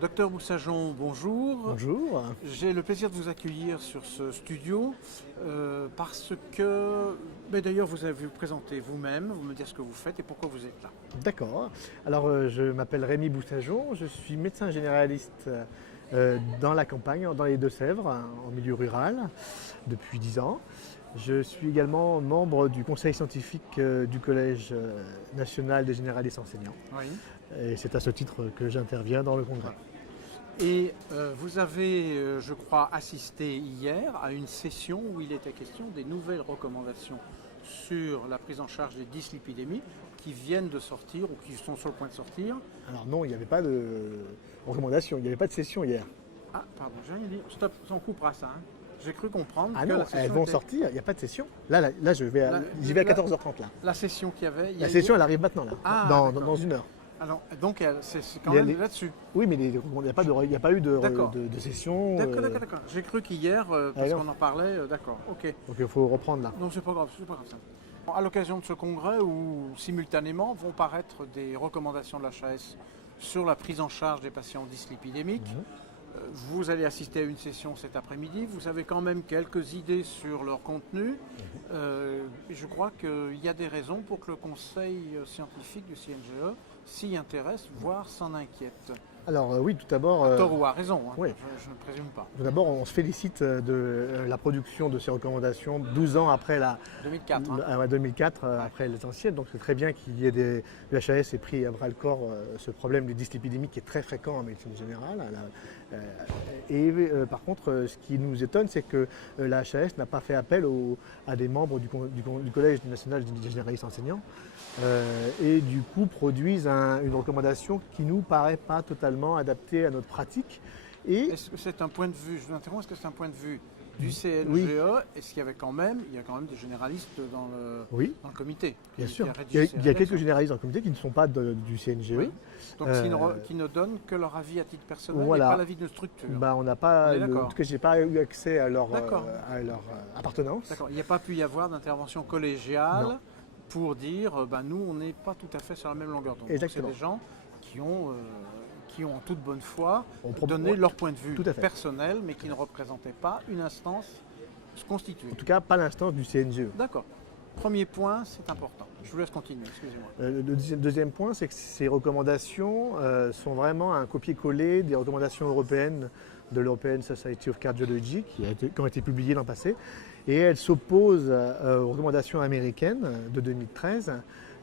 Docteur Boussageon, bonjour. Bonjour. J'ai le plaisir de vous accueillir sur ce studio parce que, mais d'ailleurs vous avez vous présenter vous-même, vous me dire ce que vous faites et pourquoi vous êtes là. D'accord. Alors, je m'appelle Rémi Boussageon, je suis médecin généraliste dans la campagne, dans les Deux-Sèvres, en milieu rural, depuis 10 ans. Je suis également membre du conseil scientifique du Collège national des généralistes enseignants. Oui. Et c'est à ce titre que j'interviens dans le congrès. Et vous avez, je crois, assisté hier à une session où il était question des nouvelles recommandations sur la prise en charge des dyslipidémies qui viennent de sortir ou qui sont sur le point de sortir. Alors non, il n'y avait pas de recommandation, il n'y avait pas de session hier. Ah, pardon, j'ai rien dit. Stop, on coupera ça. Hein. J'ai cru comprendre Ah que non, la session elles vont était- sortir, il n'y a pas de session. Là, j'y vais à 14h30 là. La session qu'il y avait. il y La a- session, elle arrive maintenant là, Ah, dans d'accord. 1 heure. Alors, donc c'est quand Il y a même les- là-dessus. Oui, mais il n'y a pas eu D'accord. de session. D'accord. J'ai cru qu'hier, parce non. qu'on en parlait, d'accord, ok. Donc il faut reprendre là. Non, c'est pas grave ça. Bon, à l'occasion de ce congrès où simultanément vont paraître des recommandations de l'HAS sur la prise en charge des patients dyslipidémiques. Vous allez assister à une session cet après-midi. Vous avez quand même quelques idées sur leur contenu. Je crois qu'il y a des raisons pour que le conseil scientifique du CNGE s'y intéresse, voire s'en inquiète. Alors oui, tout d'abord, Tort ou à raison, hein, oui. je ne présume pas. on se félicite de la production de ces recommandations 12 ans après 2004. Hein. 2004, après l'essentiel. Donc c'est très bien qu'il y ait le HAS ait pris à bras le corps ce problème de dyslipidémie qui est très fréquent en médecine générale. Par contre, ce qui nous étonne, c'est que la HAS n'a pas fait appel à des membres du Collège national des généralistes enseignants et du coup produisent une recommandation qui nous paraît pas totalement adaptée à notre pratique. Et Est-ce que c'est un point de vue, je vous interromps, est-ce que c'est un point de vue du CNGE? Oui. Est-ce qu'il y avait quand même, il y a quand même des généralistes dans oui, le comité bien qui sûr. a Il rédigé y a, ces il y a quelques rédactions. généralistes dans le comité qui ne sont pas du CNGE. Oui. Donc qui ne donnent que leur avis à titre personnel et pas l'avis de structure. On n'a pas, On est d'accord. en tout cas, j'ai pas eu accès à leur D'accord. appartenance. D'accord. Il n'y a pas pu y avoir d'intervention collégiale Non. pour dire, nous, on n'est pas tout à fait sur la même longueur d'onde. Donc, Exactement. c'est des gens qui ont en toute bonne foi donné Ouais, leur point de vue tout à fait. personnel, mais qui ne représentaient pas une instance constituée. En tout cas, pas l'instance du CNGE. D'accord. Premier point, c'est important. Je vous laisse continuer, excusez-moi. Le deuxième point, c'est que ces recommandations sont vraiment un copier-coller des recommandations européennes de l'European Society of Cardiology qui ont été publiées l'an passé. Et elles s'opposent aux recommandations américaines de 2013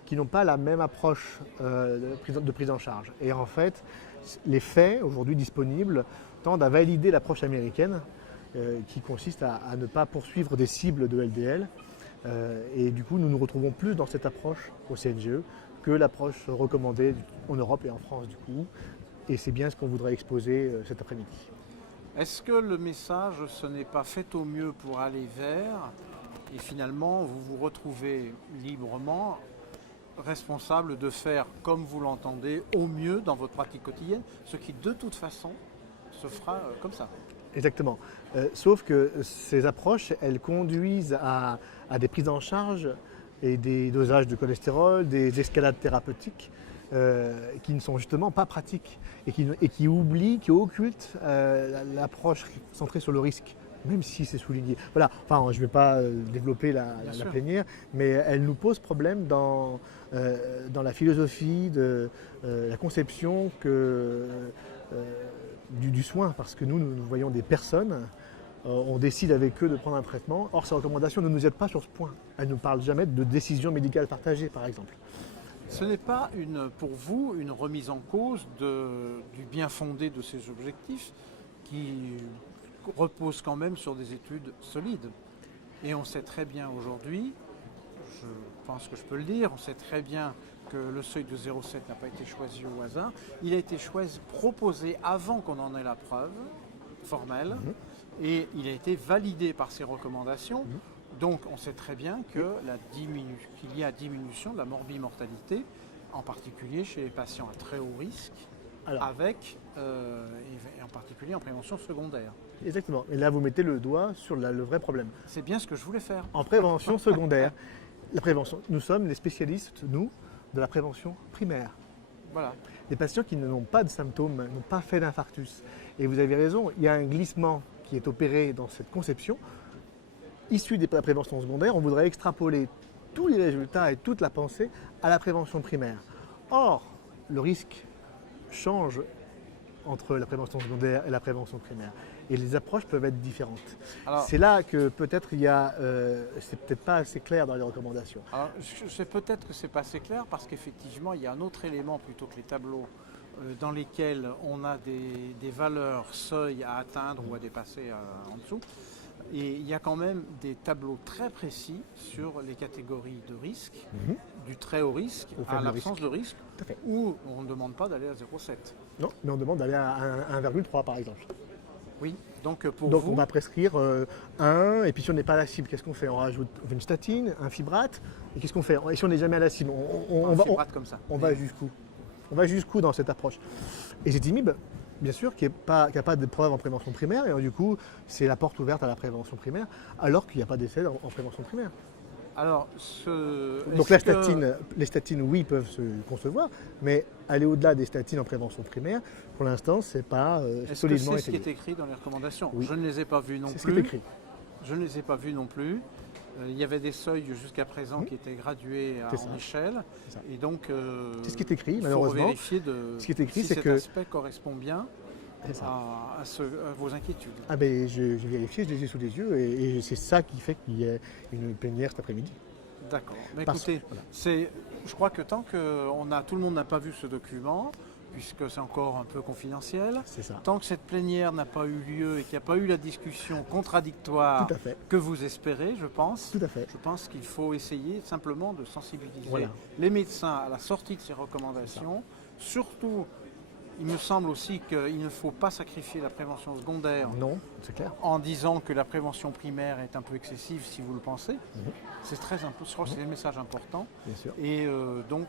qui n'ont pas la même approche de prise en charge. Et en fait, les faits aujourd'hui disponibles tendent à valider l'approche américaine qui consiste à ne pas poursuivre des cibles de LDL. Et du coup, nous nous retrouvons plus dans cette approche au CNGE que l'approche recommandée en Europe et en France du coup. Et c'est bien ce qu'on voudrait exposer cet après-midi. Est-ce que le message, ce n'est pas fait au mieux pour aller vers, et finalement, vous vous retrouvez librement responsable de faire comme vous l'entendez au mieux dans votre pratique quotidienne, ce qui de toute façon se fera comme ça. Exactement. Sauf que ces approches, elles conduisent à des prises en charge et des dosages de cholestérol, des escalades thérapeutiques qui ne sont justement pas pratiques et qui oublient, qui occultent l'approche centrée sur le risque, même si c'est souligné. Voilà, enfin, je ne vais pas développer la plénière, mais elle nous pose problème dans la philosophie de la conception du soin, parce que nous voyons des personnes, on décide avec eux de prendre un traitement. Or, ces recommandations ne nous aident pas sur ce point. Elles ne parlent jamais de décision médicale partagée, par exemple. Ce n'est pas pour vous une remise en cause du bien fondé de ces objectifs qui reposent quand même sur des études solides. Et on sait très bien aujourd'hui, je pense que je peux le dire, on sait très bien que le seuil de 0,7 n'a pas été choisi au hasard. Il a été proposé avant qu'on en ait la preuve formelle et il a été validé par ces recommandations. Donc on sait très bien qu'il y a diminution de la morbimortalité, en particulier chez les patients à très haut risque, et en particulier en prévention secondaire. Exactement. Et là, vous mettez le doigt sur le vrai problème. C'est bien ce que je voulais faire. En prévention secondaire, la prévention, nous sommes les spécialistes, nous, de la prévention primaire. Voilà. Des patients qui n'ont pas de symptômes, n'ont pas fait d'infarctus. Et vous avez raison, il y a un glissement qui est opéré dans cette conception. Issu de la prévention secondaire, on voudrait extrapoler tous les résultats et toute la pensée à la prévention primaire. Or, le risque change entre la prévention secondaire et la prévention primaire. Et les approches peuvent être différentes. Alors, C'est là que peut-être il y a, c'est peut-être pas assez clair dans les recommandations. alors, je sais peut-être que c'est pas assez clair parce qu'effectivement, il y a un autre élément plutôt que les tableaux dans lesquels on a des valeurs seuil à atteindre ou à dépasser en dessous. Et il y a quand même des tableaux très précis sur les catégories de risque, du très haut risque Au à faible l'absence de risque, Tout à fait. où on ne demande pas d'aller à 0,7. Non, mais on demande d'aller à 1,3 par exemple. Oui, donc pour Donc vous, on va prescrire 1, et puis si on n'est pas à la cible, qu'est-ce qu'on fait? On rajoute une statine, un fibrate, et qu'est-ce qu'on fait? Et si on n'est jamais à la cible, un fibrate comme ça. on va jusqu'où? On va jusqu'où dans cette approche? Et Ezetimibe, bien sûr, qui n'a pas de preuve en prévention primaire, et du coup, c'est la porte ouverte à la prévention primaire, alors qu'il n'y a pas d'essai en prévention primaire. Alors, Donc les statines, oui, peuvent se concevoir, mais aller au-delà des statines en prévention primaire, pour l'instant, c'est pas est-ce que solidement c'est ce qui étayé. est écrit dans les recommandations? Oui. Je ne les ai pas vues non C'est ce qui est plus. écrit. Je ne les ai pas vues non plus. Il y avait des seuils jusqu'à présent qui étaient gradués C'est ça. en échelle. C'est ça. Et donc, C'est ce qui est écrit, il faut malheureusement. vérifier Ce qui est écrit, si c'est cet que- aspect correspond bien C'est ça. à vos inquiétudes. Ah ben, j'ai vérifié, je les ai sous les yeux, et c'est ça qui fait qu'il y ait une plénière cet après-midi. D'accord. Mais Parce- écoutez, voilà. je crois que tant que tout le monde n'a pas vu ce document, puisque c'est encore un peu confidentiel, C'est ça. tant que cette plénière n'a pas eu lieu et qu'il n'y a pas eu la discussion contradictoire Tout à fait. que vous espérez, je pense, Tout à fait. je pense qu'il faut essayer simplement de sensibiliser Voilà. les médecins à la sortie de ces recommandations. Surtout, il me semble aussi qu'il ne faut pas sacrifier la prévention secondaire Non, c'est clair. en disant que la prévention primaire est un peu excessive si vous le pensez. C'est très important, je crois que c'est un message important. Bien sûr. Et donc,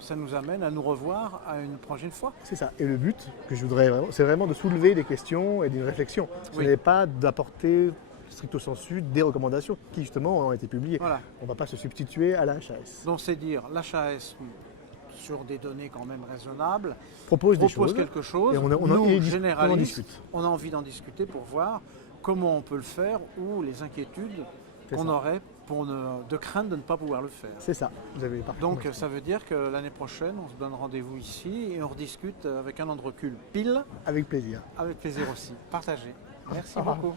ça nous amène à nous revoir à une prochaine fois. C'est ça. Et le but que je voudrais vraiment, c'est vraiment de soulever des questions et d'une réflexion. Ce Oui. n'est pas d'apporter stricto sensu des recommandations qui justement ont été publiées. Voilà. On ne va pas se substituer à la HAS. Donc, c'est dire l'HAS sur des données quand même raisonnables, Propose des propose choses. quelque chose, et on nous, on en généralistes, discute. on a envie d'en discuter pour voir comment on peut le faire ou les inquiétudes C'est qu'on ça. aurait de crainte de ne pas pouvoir le faire. C'est ça. Vous avez parfaitement Donc raison. ça veut dire que l'année prochaine, on se donne rendez-vous ici et on rediscute avec un an de recul pile, Avec plaisir. avec plaisir aussi. Partagez. Merci Au revoir. beaucoup.